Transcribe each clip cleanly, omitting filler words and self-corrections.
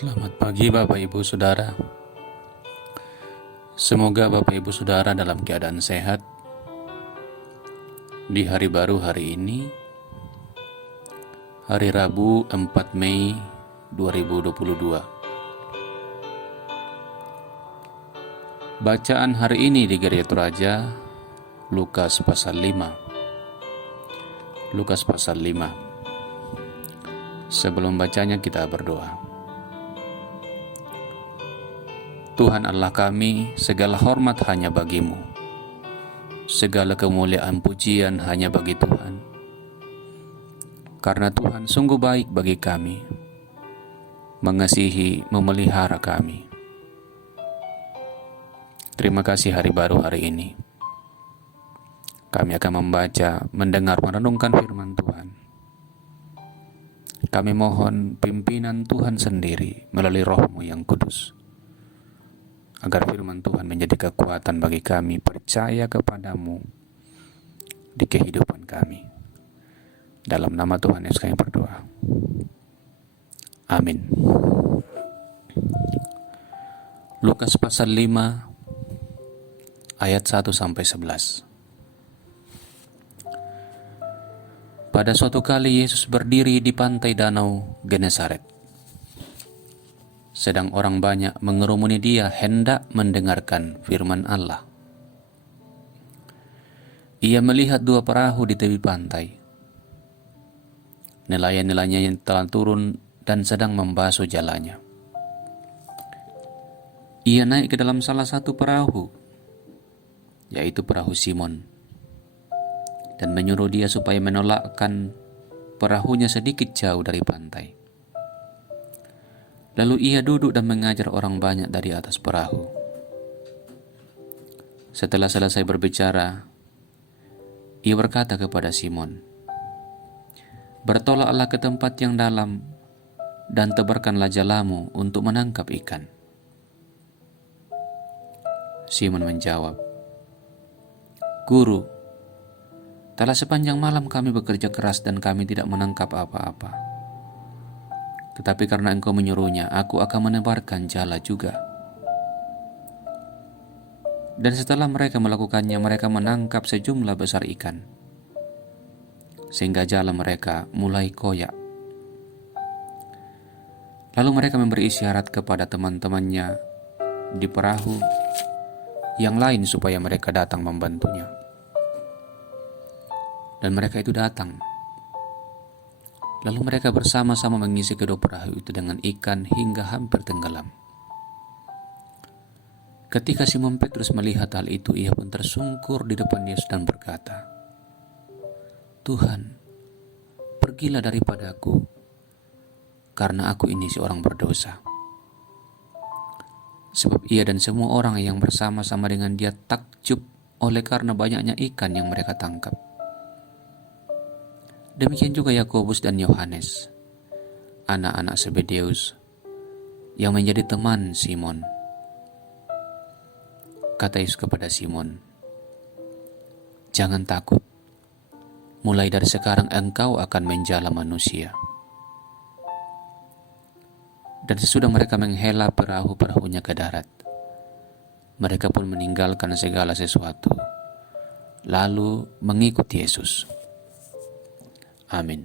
Selamat pagi Bapak Ibu Saudara. Semoga Bapak Ibu Saudara dalam keadaan sehat di hari baru hari ini, hari Rabu 4 Mei 2022. Bacaan hari ini di Gereja Toraja, Lukas pasal 5. Lukas pasal 5. Sebelum bacanya kita berdoa. Tuhan Allah kami, segala hormat hanya bagimu. Segala kemuliaan pujian hanya bagi Tuhan. Karena Tuhan sungguh baik bagi kami, mengasihi, memelihara kami. Terima kasih hari baru hari ini. Kami akan membaca, mendengar, merenungkan firman Tuhan. Kami mohon pimpinan Tuhan sendiri melalui Roh-Mu yang kudus, agar firman Tuhan menjadi kekuatan bagi kami percaya kepadamu di kehidupan kami. Dalam nama Tuhan Yesus kami berdoa. Amin. Lukas pasal 5 ayat 1-11. Pada suatu kali Yesus berdiri di pantai danau Genesaret. Sedang orang banyak mengerumuni dia hendak mendengarkan firman Allah. Ia melihat dua perahu di tepi pantai. Nelayan-nelayannya yang telah turun dan sedang membasuh jalannya. Ia naik ke dalam salah satu perahu, yaitu perahu Simon, dan menyuruh dia supaya menolakkan perahunya sedikit jauh dari pantai. Lalu ia duduk dan mengajar orang banyak dari atas perahu. Setelah selesai berbicara, ia berkata kepada Simon, "Bertolaklah ke tempat yang dalam dan tebarkanlah jalamu untuk menangkap ikan." Simon menjawab, "Guru, telah sepanjang malam kami bekerja keras dan kami tidak menangkap apa-apa. Tetapi karena engkau menyuruhnya, aku akan menebarkan jala juga." Dan setelah mereka melakukannya, mereka menangkap sejumlah besar ikan, sehingga jala mereka mulai koyak. Lalu mereka memberi isyarat kepada teman-temannya di perahu yang lain supaya mereka datang membantunya. Dan mereka itu datang. Lalu mereka bersama-sama mengisi kedua perahu itu dengan ikan hingga hampir tenggelam. Ketika Simon Petrus melihat hal itu, ia pun tersungkur di depan Yesus dan berkata, "Tuhan, pergilah daripadaku, karena aku ini seorang berdosa." Sebab ia dan semua orang yang bersama-sama dengan dia takjub oleh karena banyaknya ikan yang mereka tangkap. Demikian juga Yakobus dan Yohanes, anak-anak Zebedeus, yang menjadi teman Simon. Kata Yesus kepada Simon, "Jangan takut, mulai dari sekarang engkau akan menjala manusia." Dan sesudah mereka menghela perahu-perahunya ke darat, mereka pun meninggalkan segala sesuatu, lalu mengikut Yesus. Amin.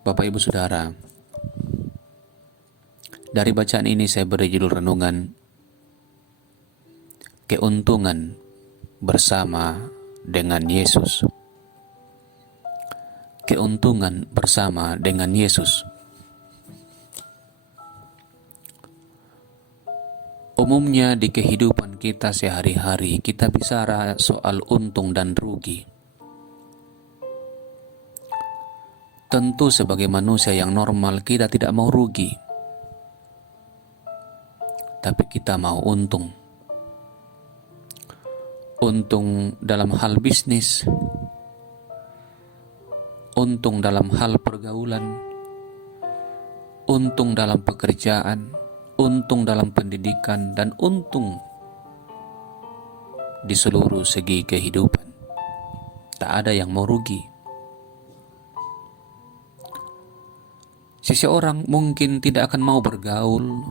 Bapak Ibu Saudara, dari bacaan ini saya beri judul renungan, keuntungan bersama dengan Yesus. Keuntungan bersama dengan Yesus. Umumnya di kehidupan kita sehari-hari, kita bicara soal untung dan rugi. Tentu sebagai manusia yang normal kita tidak mau rugi, tapi kita mau untung. Untung dalam hal bisnis, untung dalam hal pergaulan, untung dalam pekerjaan, untung dalam pendidikan, dan untung di seluruh segi kehidupan. Tak ada yang mau rugi. Seseorang mungkin tidak akan mau bergaul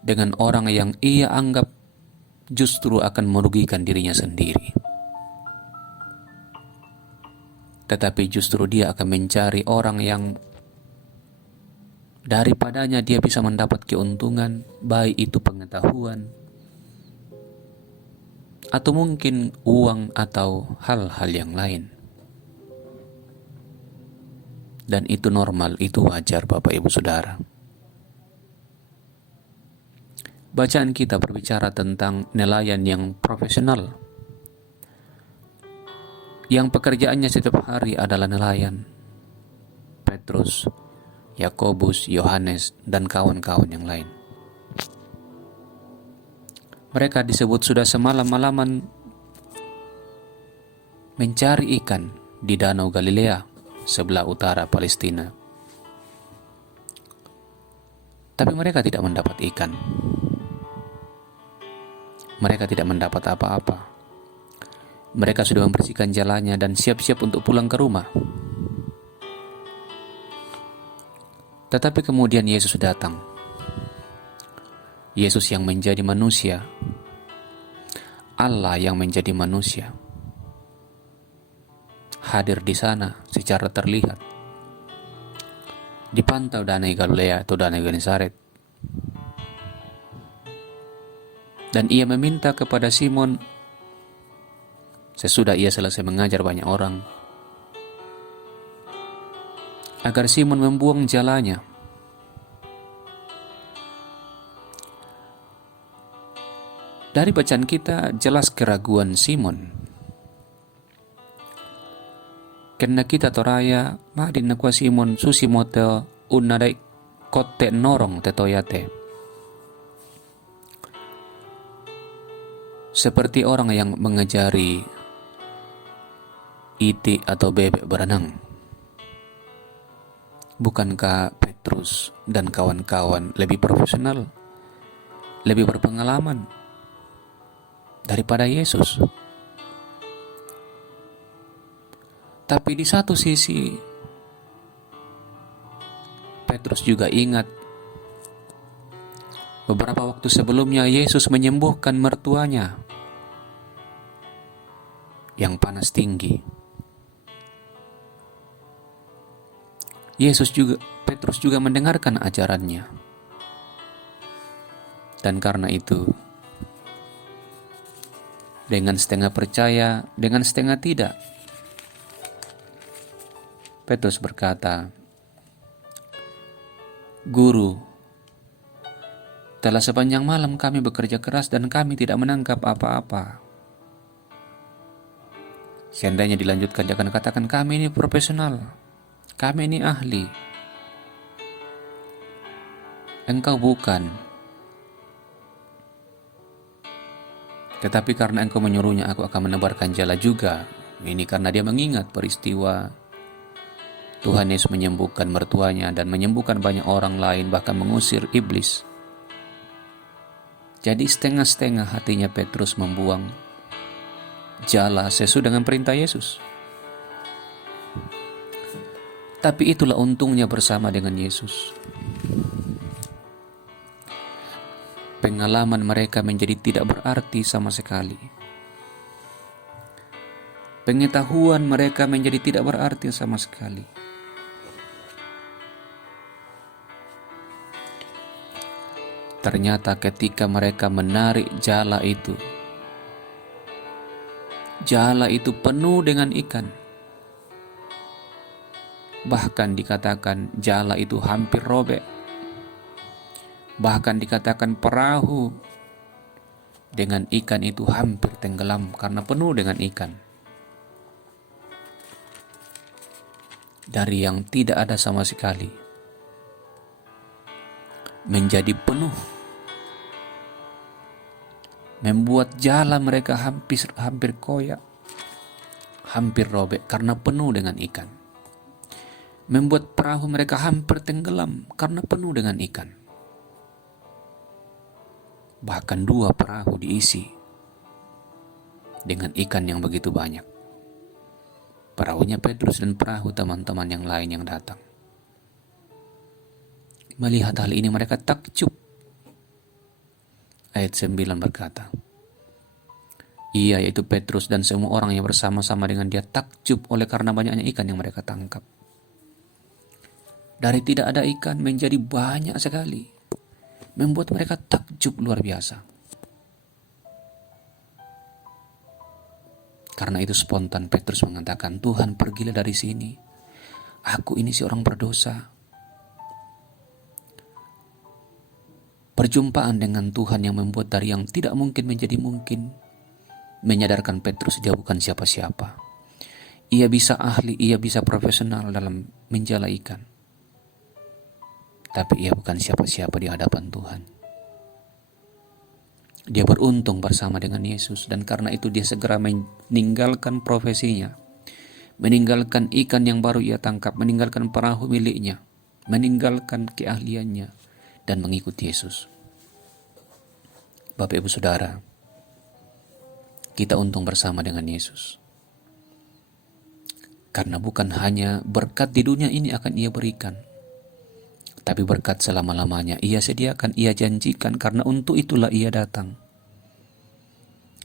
dengan orang yang ia anggap justru akan merugikan dirinya sendiri. Tetapi justru dia akan mencari orang yang daripadanya dia bisa mendapat keuntungan, baik itu pengetahuan, atau mungkin uang atau hal-hal yang lain. Dan itu normal, itu wajar Bapak Ibu Saudara. Bacaan kita berbicara tentang nelayan yang profesional, yang pekerjaannya setiap hari adalah nelayan. Petrus, Yakobus, Yohanes, dan kawan-kawan yang lain. Mereka disebut sudah semalam-malaman mencari ikan di Danau Galilea, sebelah utara Palestina. Tapi mereka tidak mendapat ikan. Mereka tidak mendapat apa-apa. Mereka sudah membersihkan jalannya dan siap-siap untuk pulang ke rumah. Tetapi kemudian Yesus datang. Yesus yang menjadi manusia, Allah yang menjadi manusia, hadir di sana secara terlihat di pantau Danau Galilea atau Danau Genesaret. Dan ia meminta kepada Simon, sesudah ia selesai mengajar banyak orang, agar Simon membuang jalannya. Dari bacaan kita jelas keraguan Simon. Karena kita toraya madin nakwa Simon susi motel unadai kote norong tetoyate. Seperti orang yang mengajari itik atau bebek berenang. Bukankah Petrus dan kawan-kawan lebih profesional, lebih berpengalaman daripada Yesus? Tapi di satu sisi, Petrus juga ingat beberapa waktu sebelumnya Yesus menyembuhkan mertuanya yang panas tinggi. Petrus juga mendengarkan ajarannya. Dan karena itu, dengan setengah percaya, dengan setengah tidak, Petrus berkata, "Guru, telah sepanjang malam kami bekerja keras dan kami tidak menangkap apa-apa." Seandainya dilanjutkan, jangan katakan kami ini profesional, kami ini ahli. Engkau bukan. Tetapi karena engkau menyuruhnya, aku akan menebarkan jala juga. Ini karena dia mengingat peristiwa Tuhan Yesus menyembuhkan mertuanya dan menyembuhkan banyak orang lain, bahkan mengusir iblis. Jadi setengah-setengah hatinya Petrus membuang jala sesuai dengan perintah Yesus. Tapi itulah untungnya bersama dengan Yesus. Pengalaman mereka menjadi tidak berarti sama sekali. Pengetahuan mereka menjadi tidak berarti sama sekali. Ternyata ketika mereka menarik jala itu penuh dengan ikan. Bahkan dikatakan jala itu hampir robek. Bahkan dikatakan perahu dengan ikan itu hampir tenggelam karena penuh dengan ikan. Dari yang tidak ada sama sekali menjadi penuh, membuat jala mereka hampir koyak, hampir robek karena penuh dengan ikan. Membuat perahu mereka hampir tenggelam karena penuh dengan ikan. Bahkan 2 perahu diisi dengan ikan yang begitu banyak. Perahunya Petrus dan perahu teman-teman yang lain yang datang. Melihat hal ini mereka takjub. Ayat 9 berkata, ia yaitu Petrus dan semua orang yang bersama-sama dengan dia takjub oleh karena banyaknya ikan yang mereka tangkap. Dari tidak ada ikan menjadi banyak sekali. Membuat mereka takjub luar biasa. Karena itu spontan Petrus mengatakan, Tuhan, pergilah dari sini. Aku ini seorang berdosa. Perjumpaan dengan Tuhan yang membuat dari yang tidak mungkin menjadi mungkin menyadarkan Petrus dia bukan siapa-siapa. Ia bisa ahli, ia bisa profesional dalam menjala ikan. Tapi ia bukan siapa-siapa di hadapan Tuhan. Dia beruntung bersama dengan Yesus dan karena itu dia segera meninggalkan profesinya. Meninggalkan ikan yang baru ia tangkap, meninggalkan perahu miliknya, meninggalkan keahliannya dan mengikuti Yesus. Bapak Ibu Saudara, kita untung bersama dengan Yesus. Karena bukan hanya berkat di dunia ini akan ia berikan, tapi berkat selama-lamanya ia sediakan, ia janjikan, karena untuk itulah ia datang.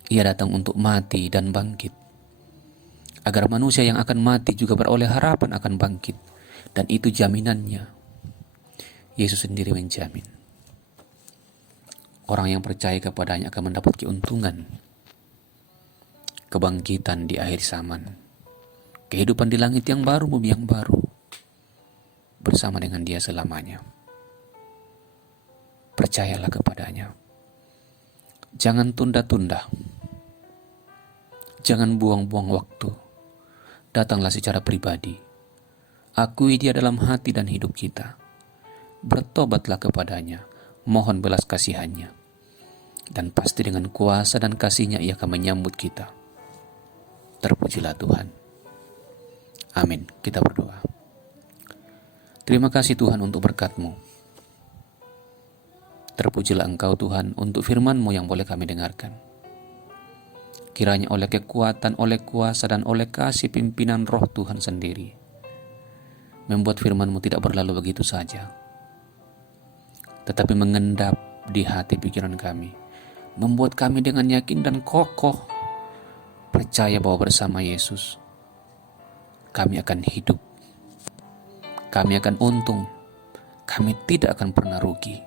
Ia datang untuk mati dan bangkit, agar manusia yang akan mati juga beroleh harapan akan bangkit. Dan itu jaminannya. Yesus sendiri menjamin. Orang yang percaya kepadanya akan mendapat keuntungan, kebangkitan di akhir zaman, kehidupan di langit yang baru, bumi yang baru, bersama dengan dia selamanya. Percayalah kepadanya. Jangan tunda-tunda. Jangan buang-buang waktu. Datanglah secara pribadi. Akui dia dalam hati dan hidup kita. Bertobatlah kepadanya. Mohon belas kasihannya. Dan pasti dengan kuasa dan kasihnya ia akan menyambut kita. Terpujilah Tuhan. Amin. Kita berdoa. Terima kasih Tuhan untuk berkat-Mu. Terpujilah Engkau Tuhan untuk firman-Mu yang boleh kami dengarkan. Kiranya oleh kekuatan, oleh kuasa, dan oleh kasih pimpinan Roh Tuhan sendiri, membuat firman-Mu tidak berlalu begitu saja, tetapi mengendap di hati pikiran kami, membuat kami dengan yakin dan kokoh percaya bahwa bersama Yesus kami akan hidup, kami akan untung, kami tidak akan pernah rugi.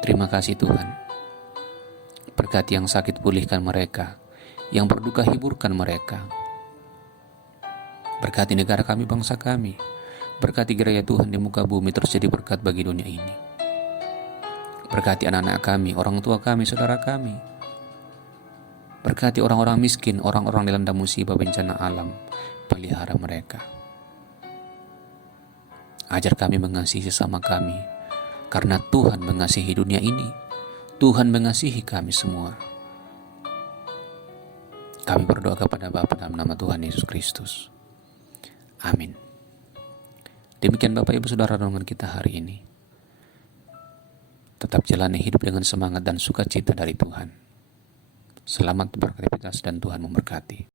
Terima kasih Tuhan. Berkati yang sakit pulihkan mereka, yang berduka hiburkan mereka. Berkati negara kami, bangsa kami. Berkati gereja Tuhan di muka bumi terus jadi berkat bagi dunia ini. Berkati anak-anak kami, orang tua kami, saudara kami. Berkati orang-orang miskin, orang-orang dilanda musibah bencana alam. Pelihara mereka. Ajar kami mengasihi sesama kami, karena Tuhan mengasihi dunia ini. Tuhan mengasihi kami semua. Kami berdoa kepada Bapa dalam nama Tuhan Yesus Kristus. Amin. Demikian Bapak Ibu Saudara renungan kita hari ini. Tetap jalani hidup dengan semangat dan sukacita dari Tuhan. Selamat beraktivitas dan Tuhan memberkati.